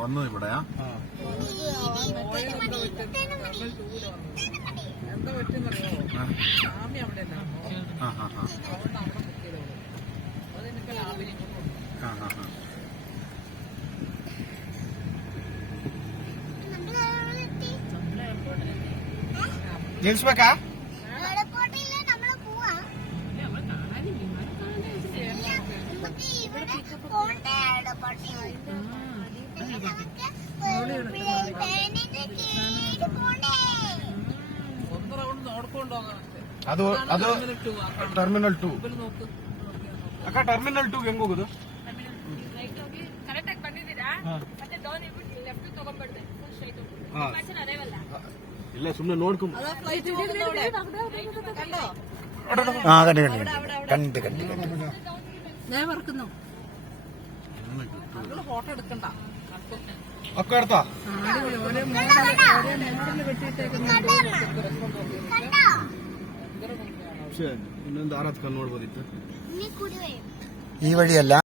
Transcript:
വന്നു ഇവിടെയാ? എന്താ പറ്റുന്നറിയോ, സ്വാമി അവിടെ അതുകൊണ്ട് അവിടെ ബുക്ക് ചെയ്തോളൂ. അത് എനിക്ക് രാവിലെ ജെയിംസ് ബേക്കാ ಅದು ಅದು ಟರ್ಮಿನಲ್ 2 ಅಕ್ಕ. ಟರ್ಮಿನಲ್ 2 ಹೆಂಗ್ ಹೋಗುದು? ಇಲ್ಲ ಸುಮ್ಮನೆ ನೋಡ್ಕೊಂಡು ഫോട്ടോ എടുക്കണ്ട ಅಕ್ಕ ಅರ್ಥ ಇನ್ನೊಂದು ಆರಾಧಕ ನೋಡ್ಬೋದಿತ್ತು. ಈ ವഴിಯಲ್ಲ.